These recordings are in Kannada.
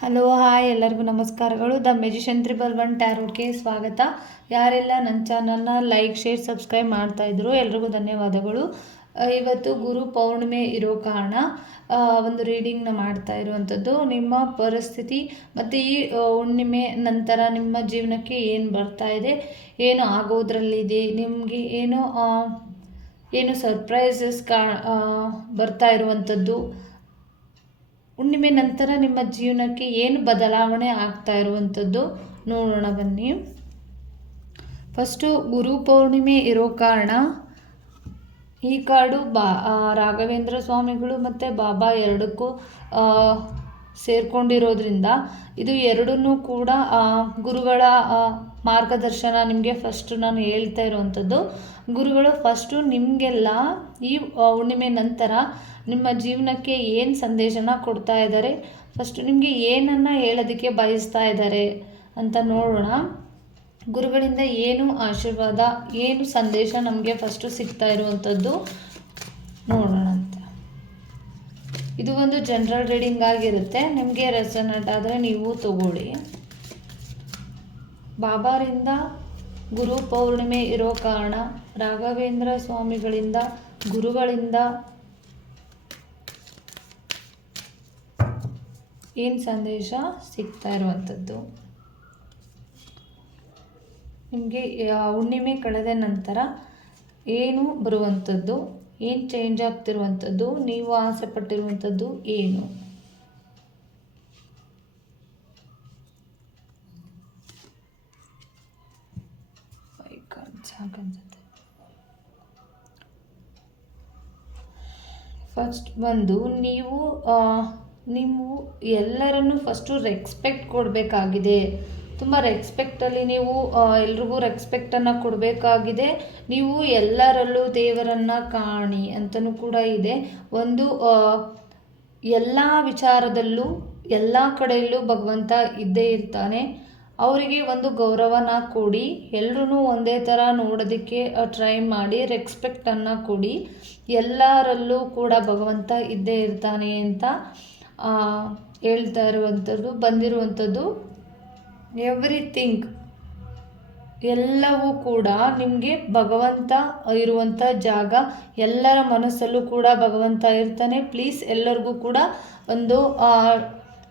ಹಲೋ, ಹಾಯ್ ಎಲ್ಲರಿಗೂ ನಮಸ್ಕಾರಗಳು. ದ ಮೆಜಿಷನ್ ತ್ರಿಬಲ್ ಒನ್ ಟ್ಯಾರೋಟ್ಗೆ ಸ್ವಾಗತ. ಯಾರೆಲ್ಲ ನನ್ನ ಚಾನಲ್ನ ಲೈಕ್, ಶೇರ್, ಸಬ್ಸ್ಕ್ರೈಬ್ ಮಾಡ್ತಾ ಇದ್ರು ಎಲ್ರಿಗೂ ಧನ್ಯವಾದಗಳು. ಇವತ್ತು ಗುರು ಪೌರ್ಣಿಮೆ ಇರೋ ಕಾರಣ ಒಂದು ರೀಡಿಂಗ್ನ ಮಾಡ್ತಾ ಇರುವಂಥದ್ದು. ನಿಮ್ಮ ಪರಿಸ್ಥಿತಿ ಮತ್ತು ಈ ಹುಣ್ಣಿಮೆ ನಂತರ ನಿಮ್ಮ ಜೀವನಕ್ಕೆ ಏನು ಬರ್ತಾ ಇದೆ, ಏನು ಆಗೋದ್ರಲ್ಲಿದೆ ನಿಮಗೆ ಏನು ಏನು ಸರ್ಪ್ರೈಸಸ್ ಕಾ ಬರ್ತಾ ಇರುವಂಥದ್ದು ಹುಣ್ಣಿಮೆ ನಂತರ ನಿಮ್ಮ ಜೀವನಕ್ಕೆ ಏನು ಬದಲಾವಣೆ ಆಗ್ತಾ ಇರುವಂಥದ್ದು ನೋಡೋಣ ಬನ್ನಿ. ಫಸ್ಟು ಗುರು ಪೌರ್ಣಿಮೆ ಇರೋ ಕಾರಣ ಈ ಕಾರ್ಡು ಬಾ ರಾಘವೇಂದ್ರ ಸ್ವಾಮಿಗಳು ಮತ್ತು ಬಾಬಾ ಎರಡಕ್ಕೂ ಸೇರ್ಕೊಂಡಿರೋದ್ರಿಂದ ಇದು ಎರಡನ್ನೂ ಕೂಡ ಗುರುಗಳ ಮಾರ್ಗದರ್ಶನ ನಿಮಗೆ ಫಸ್ಟು ನಾನು ಹೇಳ್ತಾ ಇರುವಂಥದ್ದು ಗುರುಗಳು ಫಸ್ಟು ನಿಮಗೆಲ್ಲ ಈ ಹುಣ್ಣಿಮೆ ನಂತರ ನಿಮ್ಮ ಜೀವನಕ್ಕೆ ಏನು ಸಂದೇಶನ ಕೊಡ್ತಾ ಇದ್ದಾರೆ? ಫಸ್ಟು ನಿಮಗೆ ಏನನ್ನು ಹೇಳೋದಕ್ಕೆ ಬಯಸ್ತಾ ಇದ್ದಾರೆ ಅಂತ ನೋಡೋಣ. ಗುರುಗಳಿಂದ ಏನು ಆಶೀರ್ವಾದ, ಏನು ಸಂದೇಶ ನಮಗೆ ಫಸ್ಟು ಸಿಗ್ತಾ ಇರುವಂಥದ್ದು ನೋಡೋಣ. ಇದು ಒಂದು ಜನರಲ್ ರೀಡಿಂಗ್ ಆಗಿರುತ್ತೆ. ನಿಮಗೆ ರೆಸನೇಟ್ ಆದರೆ ನೀವು ತಗೊಳ್ಳಿ. ಬಾಬಾರಿಂದ ಗುರು ಪೌರ್ಣಿಮೆ ಇರೋ ಕಾರಣ ರಾಘವೇಂದ್ರ ಸ್ವಾಮಿಗಳಿಂದ, ಗುರುಗಳಿಂದ ಏನು ಸಂದೇಶ? ಸಿಗ್ತಾ ಇರುವಂಥದ್ದು. ನಿಮಗೆ ಹುಣ್ಣಿಮೆ ಕಳೆದ ನಂತರ ಏನು ಬರುವಂಥದ್ದು? ಏನು ಚೇಂಜ್ ಆಗ್ತಿರುವಂಥದ್ದು, ನೀವು ಆಸೆ ಪಟ್ಟಿರುವಂಥದ್ದು ಏನು ಫಸ್ಟ್ ಬಂದು ನೀವು ನಿಮ್ಮ ಎಲ್ಲರನ್ನು ಫಸ್ಟು ರೆಸ್ಪೆಕ್ಟ್ ಕೊಡಬೇಕಾಗಿದೆ. ತುಂಬ ರೆಸ್ಪೆಕ್ಟಲ್ಲಿ ನೀವು ಎಲ್ರಿಗೂ ರೆಸ್ಪೆಕ್ಟನ್ನು ಕೊಡಬೇಕಾಗಿದೆ. ನೀವು ಎಲ್ಲರಲ್ಲೂ ದೇವರನ್ನು ಕಾಣಿ ಅಂತಲೂ ಕೂಡ ಇದೆ. ಒಂದು ಎಲ್ಲ ವಿಚಾರದಲ್ಲೂ, ಎಲ್ಲ ಕಡೆಯಲ್ಲೂ ಭಗವಂತ ಇದ್ದೇ ಇರ್ತಾನೆ. ಅವರಿಗೆ ಒಂದು ಗೌರವನ ಕೊಡಿ. ಎಲ್ಲರೂ ಒಂದೇ ಥರ ನೋಡೋದಕ್ಕೆ ಟ್ರೈ ಮಾಡಿ ರೆಸ್ಪೆಕ್ಟನ್ನು ಕೊಡಿ. ಎಲ್ಲರಲ್ಲೂ ಕೂಡ ಭಗವಂತ ಇದ್ದೇ ಇರ್ತಾನೆ ಅಂತ ಹೇಳ್ತಾ ಇರುವಂಥದ್ದು, ಬಂದಿರುವಂಥದ್ದು. ಎವ್ರಿಥಿಂಗ್ ಎಲ್ಲವೂ ಕೂಡ ನಿಮಗೆ ಭಗವಂತ ಇರುವಂಥ ಜಾಗ, ಎಲ್ಲರ ಮನಸ್ಸಲ್ಲೂ ಕೂಡ ಭಗವಂತ ಇರ್ತಾನೆ. ಪ್ಲೀಸ್ ಎಲ್ಲರಿಗೂ ಕೂಡ ಒಂದು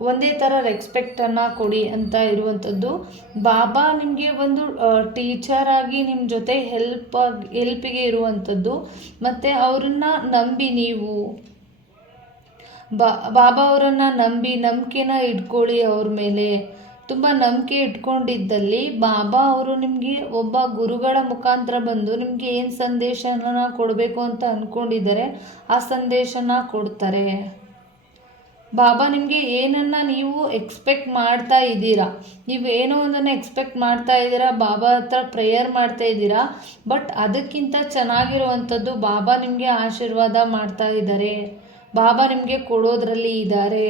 ಒಂದೇ ಥರ ರೆಸ್ಪೆಕ್ಟನ್ನು ಕೊಡಿ ಅಂತ ಇರುವಂಥದ್ದು. ಬಾಬಾ ನಿಮಗೆ ಒಂದು ಟೀಚರ್ ಆಗಿ ನಿಮ್ಮ ಜೊತೆ ಹೆಲ್ಪ್ ಹೆಲ್ಪಿಗೆ ಇರುವಂಥದ್ದು. ಮತ್ತು ಅವ್ರನ್ನ ನಂಬಿ ನೀವು ಬಾಬಾ ಅವರನ್ನು ನಂಬಿ ನಂಬಿಕೆನ ಇಟ್ಕೊಳ್ಳಿ ಅವ್ರ ಮೇಲೆ. ತುಂಬ ನಂಬಿಕೆ ಇಟ್ಕೊಂಡಿದ್ದಲ್ಲಿ ಬಾಬಾ ಅವರು ನಿಮಗೆ ಒಬ್ಬ ಗುರುಗಳ ಮುಖಾಂತರ ಬಂದು ನಿಮಗೆ ಏನು ಸಂದೇಶನ ಕೊಡಬೇಕು ಅಂತ ಅಂದ್ಕೊಂಡಿದ್ದಾರೆ ಆ ಸಂದೇಶನ ಕೊಡ್ತಾರೆ. ಬಾಬಾ ನಿಮಗೆ ಏನನ್ನ ನೀವು ಎಕ್ಸ್ಪೆಕ್ಟ್ ಮಾಡ್ತಾ ಇದ್ದೀರಾ, ನೀವು ಏನೋ ಒಂದನ್ನು ಎಕ್ಸ್ಪೆಕ್ಟ್ ಮಾಡ್ತಾ ಇದ್ದೀರಾ, ಬಾಬಾ ಹತ್ರ ಪ್ರೇಯರ್ ಮಾಡ್ತಾ ಇದ್ದೀರಾ ಬಟ್ ಅದಕ್ಕಿಂತ ಚೆನ್ನಾಗಿರುವಂಥದ್ದು ಬಾಬಾ ನಿಮಗೆ ಆಶೀರ್ವಾದ ಮಾಡ್ತಾ ಇದ್ದಾರೆ, ಬಾಬಾ ನಿಮಗೆ ಕೊಡೋದ್ರಲ್ಲಿ ಇದ್ದಾರೆ.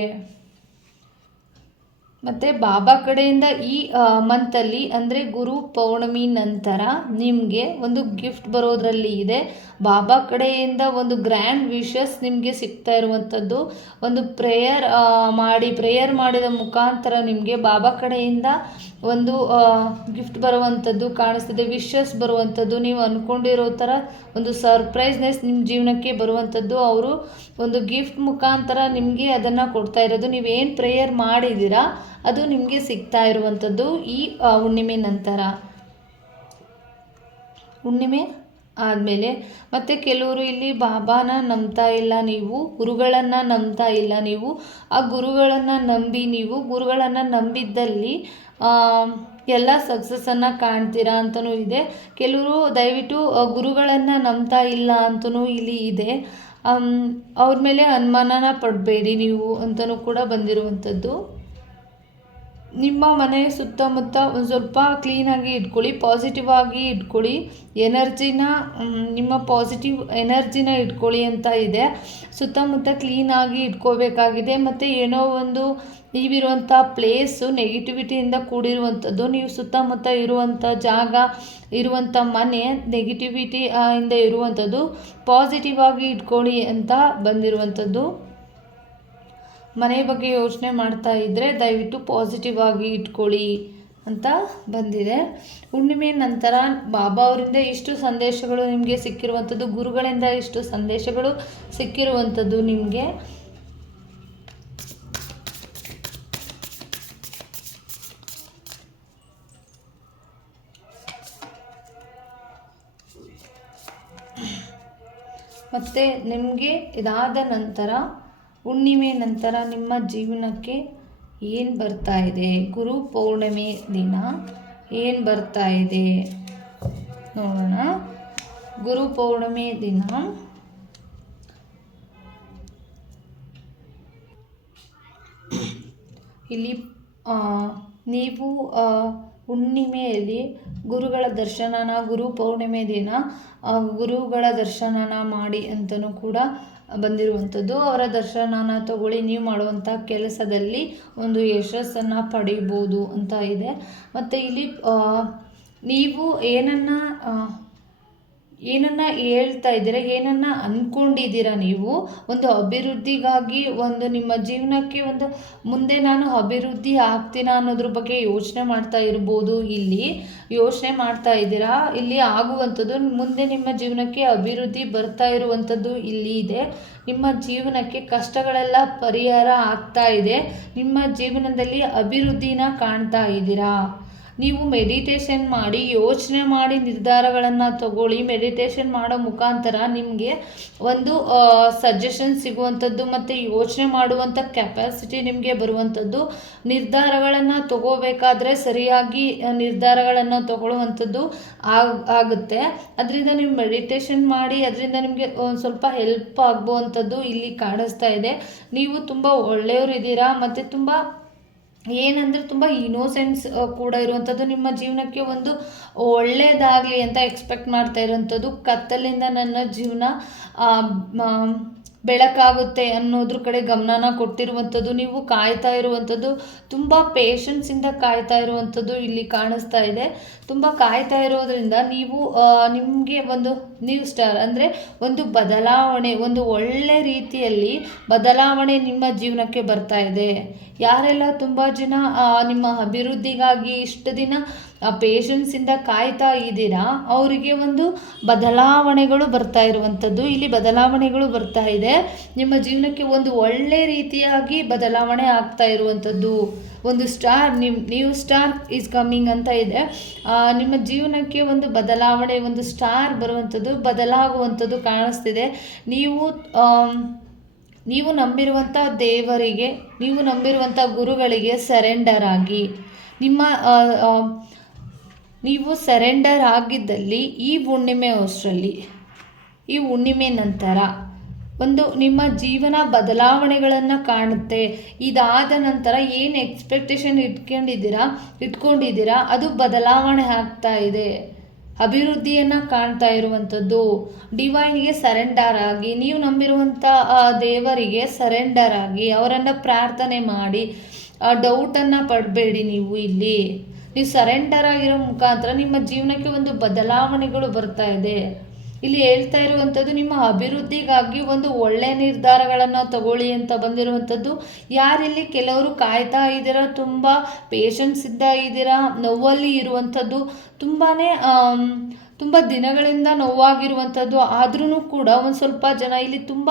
ಮತ್ತು ಬಾಬಾ ಕಡೆಯಿಂದ ಈ ಮಂತಲ್ಲಿ ಅಂದರೆ ಗುರು ಪೌರ್ಣಮಿ ನಂತರ ನಿಮಗೆ ಒಂದು ಗಿಫ್ಟ್ ಬರೋದ್ರಲ್ಲಿ ಇದೆ. ಬಾಬಾ ಕಡೆಯಿಂದ ಒಂದು ಗ್ರ್ಯಾಂಡ್ ವಿಷಸ್ ನಿಮಗೆ ಸಿಗ್ತಾ ಇರುವಂಥದ್ದು. ಒಂದು ಪ್ರೇಯರ್ ಮಾಡಿ ಪ್ರೇಯರ್ ಮಾಡಿದ ಮುಖಾಂತರ ನಿಮಗೆ ಬಾಬಾ ಕಡೆಯಿಂದ ಒಂದು ಗಿಫ್ಟ್ ಬರುವಂಥದ್ದು ಕಾಣಿಸ್ತಿದೆ ವಿಶಸ್ ಬರುವಂಥದ್ದು, ನೀವು ಅಂದ್ಕೊಂಡಿರೋ ಥರ ಒಂದು ಸರ್ಪ್ರೈಸ್ನೆಸ್ ನಿಮ್ಮ ಜೀವನಕ್ಕೆ ಬರುವಂಥದ್ದು. ಅವರು ಒಂದು ಗಿಫ್ಟ್ ಮುಖಾಂತರ ನಿಮಗೆ ಅದನ್ನು ಕೊಡ್ತಾ ಇರೋದು. ನೀವೇನು ಪ್ರೇಯರ್ ಮಾಡಿದ್ದೀರಾ ಅದು ನಿಮಗೆ ಸಿಗ್ತಾ ಇರುವಂಥದ್ದು ಈ ಹುಣ್ಣಿಮೆ ನಂತರ. ಹುಣ್ಣಿಮೆ? ಆದಮೇಲೆ ಮತ್ತು ಕೆಲವರು ಇಲ್ಲಿ ಬಾಬಾನ ನಂಬ್ತಾ ಇಲ್ಲ ನೀವು, ಗುರುಗಳನ್ನು ನಂಬ್ತಾ ಇಲ್ಲ ನೀವು, ಆ ಗುರುಗಳನ್ನು ನಂಬಿ ನೀವು, ಗುರುಗಳನ್ನು ನಂಬಿದ್ದಲ್ಲಿ ಎಲ್ಲ ಸಕ್ಸಸ್ಸನ್ನು ಕಾಣ್ತೀರಾ ಅಂತಲೂ ಇದೆ. ಕೆಲವರು ದಯವಿಟ್ಟು ಗುರುಗಳನ್ನು ನಂಬ್ತಾ ಇಲ್ಲ ಅಂತಲೂ ಇಲ್ಲಿ ಇದೆ. ಅವ್ರ ಮೇಲೆ ಅನುಮಾನನ ಪಡಬೇಡಿ ನೀವು ಅಂತಲೂ ಕೂಡ ಬಂದಿರುವಂಥದ್ದು. ನಿಮ್ಮ ಮನೆ ಸುತ್ತಮುತ್ತ ಒಂದು ಸ್ವಲ್ಪ ಕ್ಲೀನಾಗಿ ಇಟ್ಕೊಳ್ಳಿ ಪಾಸಿಟಿವ್ ಆಗಿ ಇಟ್ಕೊಳ್ಳಿ. ಎನರ್ಜಿನ ನಿಮ್ಮ ಪಾಸಿಟಿವ್ ಎನರ್ಜಿನ ಇಟ್ಕೊಳ್ಳಿ ಅಂತ ಇದೆ. ಸುತ್ತಮುತ್ತ ಕ್ಲೀನಾಗಿ ಇಟ್ಕೋಬೇಕಾಗಿದೆ. ಮತ್ತು ಏನೋ ಒಂದು ನೀವಿರುವಂಥ ಪ್ಲೇಸು ನೆಗೆಟಿವಿಟಿಯಿಂದ ಕೂಡಿರುವಂಥದ್ದು, ನೀವು ಸುತ್ತಮುತ್ತ ಇರುವಂಥ ಜಾಗ ಇರುವಂಥ ಮನೆ ನೆಗೆಟಿವಿಟಿ ಇಂದ ಇರುವಂಥದ್ದು ಪಾಸಿಟಿವ್ ಆಗಿ ಇಟ್ಕೊಳ್ಳಿ ಅಂತ ಬಂದಿರುವಂಥದ್ದು. ಮನೆ ಬಗ್ಗೆ ಯೋಚನೆ ಮಾಡ್ತಾ ಇದ್ದರೆ ದಯವಿಟ್ಟು ಪಾಸಿಟಿವ್ ಆಗಿ ಇಟ್ಕೊಳ್ಳಿ ಅಂತ ಬಂದಿದೆ. ಹುಣ್ಣಿಮೆ ನಂತರ ಬಾಬಾ ಅವರಿಂದ ಇಷ್ಟು ಸಂದೇಶಗಳು ನಿಮಗೆ ಸಿಕ್ಕಿರುವಂಥದ್ದು, ಗುರುಗಳಿಂದ ಇಷ್ಟು ಸಂದೇಶಗಳು ಸಿಕ್ಕಿರುವಂಥದ್ದು ನಿಮಗೆ. ಮತ್ತು ನಿಮಗೆ ಇದಾದ ನಂತರ ಹುಣ್ಣಿಮೆ ನಂತರ ನಿಮ್ಮ ಜೀವನಕ್ಕೆ ಏನು ಬರ್ತಾ ಇದೆ? ಗುರು ಪೌರ್ಣಿಮೆ ದಿನ ಏನು ಬರ್ತಾ ಇದೆ? ನೋಡೋಣ. ಗುರು ಪೌರ್ಣಿಮೆ ದಿನ. ಇಲ್ಲಿ ನೀವು ಹುಣ್ಣಿಮೆಯಲ್ಲಿ ಗುರುಗಳ ದರ್ಶನನ, ಗುರು ಪೌರ್ಣಿಮೆ ದಿನ ಗುರುಗಳ ದರ್ಶನನ ಮಾಡಿ ಅಂತಲೂ ಕೂಡ ಬಂದಿರುವಂಥದ್ದು. ಅವರ ದರ್ಶನನ ತಗೊಳ್ಳಿ, ನೀವು ಮಾಡುವಂಥ ಕೆಲಸದಲ್ಲಿ ಒಂದು ಯಶಸ್ಸನ್ನು ಪಡೀಬೋದು ಅಂತ ಇದೆ. ಮತ್ತು ಇಲ್ಲಿ ನೀವು ಏನನ್ನು ಏನನ್ನ ಹೇಳ್ತಾ ಇದ್ದೀರಾ, ಏನನ್ನ ಅಂದ್ಕೊಂಡಿದ್ದೀರಾ ನೀವು? ಒಂದು ಅಭಿವೃದ್ಧಿಗಾಗಿ ಒಂದು ನಿಮ್ಮ ಜೀವನಕ್ಕೆ ಒಂದು ಮುಂದೆ ನಾನು ಅಭಿವೃದ್ಧಿ ಆಗ್ತೀನ ಅನ್ನೋದ್ರ ಬಗ್ಗೆ ಯೋಚನೆ ಮಾಡ್ತಾ ಇರ್ಬೋದು ಇಲ್ಲಿ. ಯೋಚನೆ ಮಾಡ್ತಾ ಇದ್ದೀರಾ? ಇಲ್ಲಿ ಆಗುವಂಥದ್ದು, ಮುಂದೆ ನಿಮ್ಮ ಜೀವನಕ್ಕೆ ಅಭಿವೃದ್ಧಿ ಬರ್ತಾ ಇರುವಂಥದ್ದು ಇಲ್ಲಿ ಇದೆ. ನಿಮ್ಮ ಜೀವನಕ್ಕೆ ಕಷ್ಟಗಳೆಲ್ಲ ಪರಿಹಾರ ಆಗ್ತಾ ಇದೆ. ನಿಮ್ಮ ಜೀವನದಲ್ಲಿ ಅಭಿವೃದ್ಧಿನ ಕಾಣ್ತಾ ಇದ್ದೀರಾ? ನೀವು ಮೆಡಿಟೇಷನ್ ಮಾಡಿ, ಯೋಚನೆ ಮಾಡಿ ನಿರ್ಧಾರಗಳನ್ನು ತಗೊಳ್ಳಿ. ಮೆಡಿಟೇಷನ್ ಮಾಡೋ ಮುಖಾಂತರ ನಿಮಗೆ ಒಂದು ಸಜೆಷನ್ ಸಿಗುವಂಥದ್ದು ಮತ್ತು ಯೋಚನೆ ಮಾಡುವಂಥ ಕೆಪಾಸಿಟಿ ನಿಮಗೆ ಬರುವಂಥದ್ದು. ನಿರ್ಧಾರಗಳನ್ನು ತಗೋಬೇಕಾದ್ರೆ ಸರಿಯಾಗಿ ನಿರ್ಧಾರಗಳನ್ನು ತಗೊಳ್ಳುವಂಥದ್ದು ಆಗ್, ಆಗುತ್ತೆ. ಅದರಿಂದ ನೀವು ಮೆಡಿಟೇಷನ್ ಮಾಡಿ, ಅದರಿಂದ ನಿಮಗೆ ಒಂದು ಸ್ವಲ್ಪ ಹೆಲ್ಪ್ ಆಗುವಂಥದ್ದು ಇಲ್ಲಿ ಕಾಣಿಸ್ತಾ ಇದೆ. ನೀವು ತುಂಬ ಒಳ್ಳೆಯವರಿದ್ದೀರಾ, ಮತ್ತು ತುಂಬ ಏನಂದರೆ ತುಂಬ ಇನೋಸೆನ್ಸ್ ಕೂಡ ಇರುವಂಥದ್ದು ನಿಮ್ಮ ಜೀವನಕ್ಕೆ ಒಂದು ಒಳ್ಳೆಯದಾಗಲಿ ಅಂತ ಎಕ್ಸ್ಪೆಕ್ಟ್ ಮಾಡ್ತಾ ಇರೋವಂಥದ್ದು. ಕತ್ತಲಿಂದ ನನ್ನ ಜೀವನ ಬೆಳಕಾಗುತ್ತೆ ಅನ್ನೋದ್ರ ಕಡೆ ಗಮನನ ಕೊಡ್ತಿರುವಂಥದ್ದು, ನೀವು ಕಾಯ್ತಾ ಇರುವಂಥದ್ದು, ತುಂಬ ಪೇಷನ್ಸಿಂದ ಕಾಯ್ತಾ ಇರುವಂಥದ್ದು ಇಲ್ಲಿ ಕಾಣಿಸ್ತಾ ಇದೆ. ತುಂಬ ಕಾಯ್ತಾ ಇರೋದ್ರಿಂದ ನೀವು ನಿಮಗೆ ಒಂದು ನ್ಯೂ ಸ್ಟಾರ್ ಅಂದರೆ ಒಂದು ಬದಲಾವಣೆ, ಒಂದು ಒಳ್ಳೆ ರೀತಿಯಲ್ಲಿ ಬದಲಾವಣೆ ನಿಮ್ಮ ಜೀವನಕ್ಕೆ ಬರ್ತಾ ಇದೆ. ಯಾರೆಲ್ಲ ತುಂಬ ಜನ ನಿಮ್ಮ ಅಭಿವೃದ್ಧಿಗಾಗಿ ಇಷ್ಟು ದಿನ ಪೇಷನ್ಸಿಂದ ಕಾಯ್ತಾ ಇದ್ದೀರಾ? ಅವರಿಗೆ ಒಂದು ಬದಲಾವಣೆಗಳು ಬರ್ತಾ ಇರುವಂಥದ್ದು. ಇಲ್ಲಿ ಬದಲಾವಣೆಗಳು ಬರ್ತಾ ಇದೆ. ನಿಮ್ಮ ಜೀವನಕ್ಕೆ ಒಂದು ಒಳ್ಳೆ ರೀತಿಯಾಗಿ ಬದಲಾವಣೆ ಆಗ್ತಾ ಇರುವಂಥದ್ದು. ಒಂದು ಸ್ಟಾರ್ ನಿಮ್ ನ್ಯೂ ಸ್ಟಾರ್ ಈಸ್ ಕಮ್ಮಿಂಗ್ ಅಂತ ಇದೆ. ನಿಮ್ಮ ಜೀವನಕ್ಕೆ ಒಂದು ಬದಲಾವಣೆ, ಒಂದು ಸ್ಟಾರ್ ಬರುವಂಥದ್ದು, ಬದಲಾಗುವಂಥದ್ದು ಕಾಣಿಸ್ತಿದೆ. ನೀವು ನೀವು ನಂಬಿರುವಂಥ ದೇವರಿಗೆ, ನೀವು ನಂಬಿರುವಂಥ ಗುರುಗಳಿಗೆ ಸರೆಂಡರ್ ಆಗಿ. ನಿಮ್ಮ ನೀವು ಸರೆಂಡರ್ ಆಗಿದ್ದಲ್ಲಿ ಈ ಹುಣ್ಣಿಮೆ ವರ್ಷದಲ್ಲಿ ಈ ಹುಣ್ಣಿಮೆ ನಂತರ ಒಂದು ನಿಮ್ಮ ಜೀವನ ಬದಲಾವಣೆಗಳನ್ನು ಕಾಣುತ್ತೆ. ಇದಾದ ನಂತರ ಏನು ಎಕ್ಸ್ಪೆಕ್ಟೇಷನ್ ಇಟ್ಕೊಂಡಿದ್ದೀರಾ ಇಟ್ಕೊಂಡಿದ್ದೀರಾ, ಅದು ಬದಲಾವಣೆ ಆಗ್ತಾ ಇದೆ. ಅಭಿವೃದ್ಧಿಯನ್ನು ಕಾಣ್ತಾ ಇರುವಂಥದ್ದು. ಡಿವೈನ್ಗೆ ಸರೆಂಡರ್ ಆಗಿ, ನೀವು ನಂಬಿರುವಂಥ ದೇವರಿಗೆ ಸರೆಂಡರ್ ಆಗಿ ಅವರನ್ನು ಪ್ರಾರ್ಥನೆ ಮಾಡಿ ಡೌಟನ್ನು ಪಡಬೇಡಿ ನೀವು ಇಲ್ಲಿ. ನೀವು ಸರೆಂಡರ್ ಆಗಿರೋ ಮುಖಾಂತರ ನಿಮ್ಮ ಜೀವನಕ್ಕೆ ಒಂದು ಬದಲಾವಣೆಗಳು ಬರ್ತಾ ಇದೆ. ಇಲ್ಲಿ ಹೇಳ್ತಾ ಇರುವಂಥದ್ದು ನಿಮ್ಮ ಅಭಿವೃದ್ಧಿಗಾಗಿ ಒಂದು ಒಳ್ಳೆ ನಿರ್ಧಾರಗಳನ್ನು ತಗೊಳ್ಳಿ ಅಂತ ಬಂದಿರುವಂಥದ್ದು. ಯಾರಿಲ್ಲಿ ಕೆಲವರು ಕಾಯ್ತಾ ಇದ್ದೀರಾ, ತುಂಬ ಪೇಷನ್ಸ್ ಇದ್ದ ಇದ್ದೀರಾ, ನೋವಲ್ಲಿ ಇರುವಂಥದ್ದು ತುಂಬಾ ತುಂಬ ದಿನಗಳಿಂದ ನೋವಾಗಿರುವಂಥದ್ದು ಆದ್ರೂ ಕೂಡ ಒಂದು ಸ್ವಲ್ಪ ಜನ ಇಲ್ಲಿ ತುಂಬ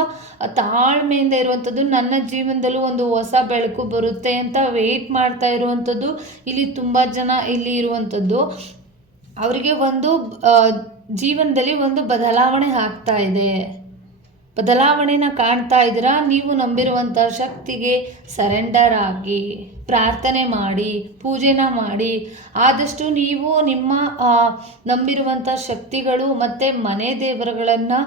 ತಾಳ್ಮೆಯಿಂದ ಇರುವಂಥದ್ದು ನನ್ನ ಜೀವನದಲ್ಲೂ ಒಂದು ಹೊಸ ಬೆಳಕು ಬರುತ್ತೆ ಅಂತ ವೆಯ್ಟ್ ಮಾಡ್ತಾ ಇರುವಂಥದ್ದು ಇಲ್ಲಿ ತುಂಬ ಜನ ಇಲ್ಲಿ ಇರುವಂಥದ್ದು ಅವರಿಗೆ ಒಂದು ಜೀವನದಲ್ಲಿ ಒಂದು ಬದಲಾವಣೆ ಆಗ್ತಾ ಇದೆ. ಬದಲಾವಣೆನ ಕಾಣ್ತಾ ಇದ್ದೀರಾ? ನೀವು ನಂಬಿರುವಂಥ ಶಕ್ತಿಗೆ ಸರೆಂಡರ್ ಆಗಿ ಪ್ರಾರ್ಥನೆ ಮಾಡಿ, ಪೂಜೆನ ಮಾಡಿ. ಆದಷ್ಟು ನೀವು ನಿಮ್ಮ ನಂಬಿರುವಂಥ ಶಕ್ತಿಗಳು ಮತ್ತು ಮನೆ ದೇವರುಗಳನ್ನು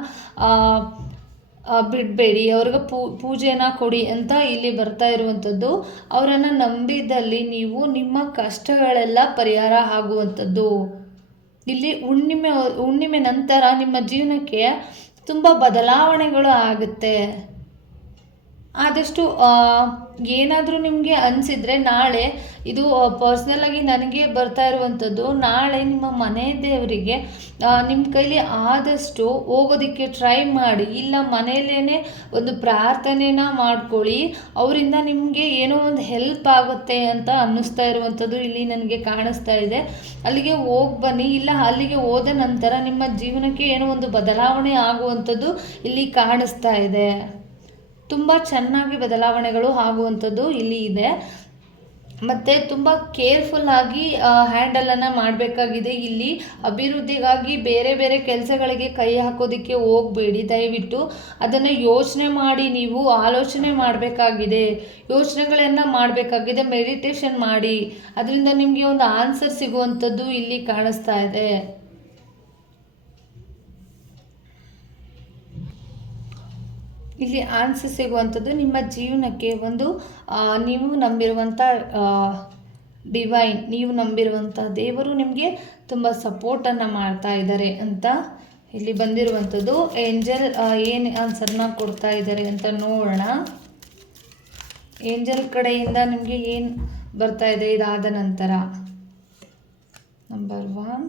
ಬಿಡಬೇಡಿ. ಅವ್ರಿಗೆ ಪೂ, ಪೂಜೆನ ಕೊಡಿ ಅಂತ ಇಲ್ಲಿ ಬರ್ತಾ ಇರುವಂಥದ್ದು. ಅವರನ್ನು ನಂಬಿದಲ್ಲಿ ನೀವು ನಿಮ್ಮ ಕಷ್ಟಗಳೆಲ್ಲ ಪರಿಹಾರ ಆಗುವಂಥದ್ದು. ಇಲ್ಲಿ ಹುಣ್ಣಿಮೆ ಹುಣ್ಣಿಮೆ ನಂತರ ನಿಮ್ಮ ಜೀವನಕ್ಕೆ ತುಂಬ ಬದಲಾವಣೆಗಳು ಆಗುತ್ತೆ. ಆದಷ್ಟು ಏನಾದರೂ ನಿಮಗೆ ಅನಿಸಿದರೆ ನಾಳೆ ಇದು ಪರ್ಸ್ನಲಾಗಿ ನನಗೆ ಬರ್ತಾ ಇರುವಂಥದ್ದು ನಾಳೆ ನಿಮ್ಮ ಮನೆ ದೇವರಿಗೆ ನಿಮ್ಮ ಕೈಲಿ ಆದಷ್ಟು ಹೋಗೋದಕ್ಕೆ ಟ್ರೈ ಮಾಡಿ, ಇಲ್ಲ ಮನೆಯಲ್ಲೇ ಒಂದು ಪ್ರಾರ್ಥನೆನ ಮಾಡ್ಕೊಳ್ಳಿ, ಅವರಿಂದ ನಿಮಗೆ ಏನೋ ಒಂದು ಹೆಲ್ಪ್ ಆಗುತ್ತೆ ಅಂತ ಅನ್ನಿಸ್ತಾ ಇರುವಂಥದ್ದು ಇಲ್ಲಿ ನನಗೆ ಕಾಣಿಸ್ತಾ ಇದೆ. ಅಲ್ಲಿಗೆ ಹೋಗಿ ಬನ್ನಿ, ಇಲ್ಲ ಅಲ್ಲಿಗೆ ಹೋದ ನಂತರ ನಿಮ್ಮ ಜೀವನಕ್ಕೆ ಏನೋ ಒಂದು ಬದಲಾವಣೆ ಆಗುವಂಥದ್ದು ಇಲ್ಲಿ ಕಾಣಿಸ್ತಾ ಇದೆ. ತುಂಬ ಚೆನ್ನಾಗಿ ಬದಲಾವಣೆಗಳು ಆಗುವಂಥದ್ದು ಇಲ್ಲಿ ಇದೆ. ಮತ್ತು ತುಂಬ ಕೇರ್ಫುಲ್ಲಾಗಿ ಹ್ಯಾಂಡಲನ್ನು ಮಾಡಬೇಕಾಗಿದೆ ಇಲ್ಲಿ. ಅಭಿವೃದ್ಧಿಗಾಗಿ ಬೇರೆ ಬೇರೆ ಕೆಲಸಗಳಿಗೆ ಕೈ ಹಾಕೋದಕ್ಕೆ ಹೋಗಬೇಡಿ. ದಯವಿಟ್ಟು ಅದನ್ನು ಯೋಚನೆ ಮಾಡಿ ನೀವು ಆಲೋಚನೆ ಮಾಡಬೇಕಾಗಿದೆ. ಯೋಚನೆಗಳನ್ನು ಮಾಡಬೇಕಾಗಿದೆ. ಮೆಡಿಟೇಷನ್ ಮಾಡಿ. ಅದರಿಂದ ನಿಮಗೆ ಒಂದು ಆನ್ಸರ್ ಸಿಗುವಂಥದ್ದು ಇಲ್ಲಿ ಕಾಣಿಸ್ತಾ ಇದೆ. ಇಲ್ಲಿ ಆನ್ಸರ್ ಸಿಗುವಂಥದ್ದು ನಿಮ್ಮ ಜೀವನಕ್ಕೆ ಒಂದು ನೀವು ನಂಬಿರುವಂಥ ಡಿವೈನ್ ನೀವು ನಂಬಿರುವಂಥ ದೇವರು ನಿಮಗೆ ತುಂಬ ಸಪೋರ್ಟನ್ನು ಮಾಡ್ತಾ ಇದ್ದಾರೆ ಅಂತ ಇಲ್ಲಿ ಬಂದಿರುವಂಥದ್ದು ಏಂಜಲ್ ಏನು ಆನ್ಸರ್ನ ಕೊಡ್ತಾ ಇದ್ದಾರೆ ಅಂತ ನೋಡೋಣ. ಏಂಜಲ್ ಕಡೆಯಿಂದ ನಿಮಗೆ ಏನು ಬರ್ತಾ ಇದೆ ಇದಾದ ನಂತರ? ನಂಬರ್ ಒನ್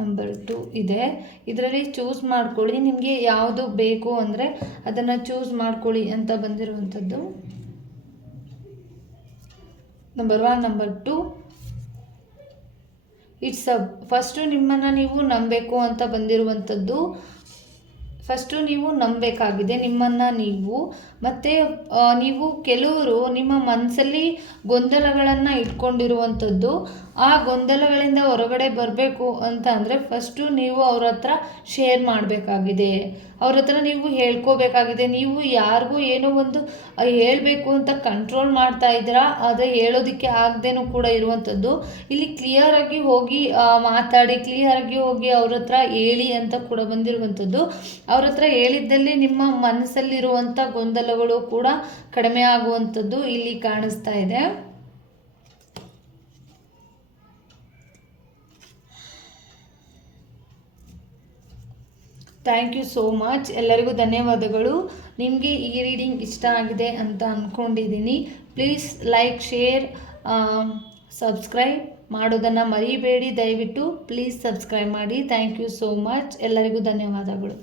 ನಂಬರ್ ಟು ಇದೆ. ಇದರಲ್ಲಿ ಚೂಸ್ ಮಾಡ್ಕೊಳ್ಳಿ. ನಿಮಗೆ ಯಾವುದು ಬೇಕು ಅಂದರೆ ಅದನ್ನು ಚೂಸ್ ಮಾಡ್ಕೊಳ್ಳಿ ಅಂತ ಬಂದಿರುವಂಥದ್ದು. Number one number two it's a first ನಿಮ್ಮನ್ನು ನೀವು ನಂಬಬೇಕು ಅಂತ ಬಂದಿರುವಂಥದ್ದು. ಫಸ್ಟು ನೀವು ನಂಬಬೇಕಾಗಿದೆ ನಿಮ್ಮನ್ನು ನೀವು. ಮತ್ತು ನೀವು ಕೆಲವರು ನಿಮ್ಮ ಮನಸ್ಸಲ್ಲಿ ಗೊಂದಲಗಳನ್ನು ಇಟ್ಕೊಂಡಿರುವಂಥದ್ದು. ಆ ಗೊಂದಲಗಳಿಂದ ಹೊರಗಡೆ ಬರಬೇಕು ಅಂತ ಅಂದರೆ ಫಸ್ಟು ನೀವು ಅವ್ರ ಹತ್ರ ಶೇರ್ ಮಾಡಬೇಕಾಗಿದೆ. ಅವ್ರ ಹತ್ರ ನೀವು ಹೇಳ್ಕೋಬೇಕಾಗಿದೆ. ನೀವು ಯಾರಿಗೂ ಏನೋ ಒಂದು ಹೇಳಬೇಕು ಅಂತ ಕಂಟ್ರೋಲ್ ಮಾಡ್ತಾ ಇದ್ದೀರಾ, ಅದು ಹೇಳೋದಕ್ಕೆ ಆಗದೇನೂ ಕೂಡ ಇರುವಂಥದ್ದು. ಇಲ್ಲಿ ಕ್ಲಿಯರಾಗಿ ಹೋಗಿ ಮಾತಾಡಿ ಕ್ಲಿಯರಾಗಿ ಹೋಗಿ ಅವ್ರ ಹತ್ರ ಹೇಳಿ ಅಂತ ಕೂಡ ಬಂದಿರುವಂಥದ್ದು. ಅವ್ರ ಹತ್ರ ಹೇಳಿದ್ದಲ್ಲಿ ನಿಮ್ಮ ಮನಸ್ಸಲ್ಲಿರುವಂಥ ಗೊಂದಲಗಳು ಕೂಡ ಕಡಿಮೆ ಆಗುವಂಥದ್ದು ಇಲ್ಲಿ ಕಾಣಿಸ್ತಾ ಇದೆ. ಥ್ಯಾಂಕ್ ಯು ಸೋ ಮಚ್ ಎಲ್ಲರಿಗೂ ಧನ್ಯವಾದಗಳು. ನಿಮಗೆ ಈ ರೀಡಿಂಗ್ ಇಷ್ಟ ಆಗಿದೆ ಅಂತ ಅಂದ್ಕೊಂಡಿದ್ದೀನಿ ಪ್ಲೀಸ್ ಲೈಕ್ ಶೇರ್ ಸಬ್ಸ್ಕ್ರೈಬ್ ಮಾಡೋದನ್ನು ಮರಿಬೇಡಿ. ದಯವಿಟ್ಟು ಪ್ಲೀಸ್ ಸಬ್ಸ್ಕ್ರೈಬ್ ಮಾಡಿ. ಥ್ಯಾಂಕ್ ಯು ಸೋ ಮಚ್ ಎಲ್ಲರಿಗೂ ಧನ್ಯವಾದಗಳು.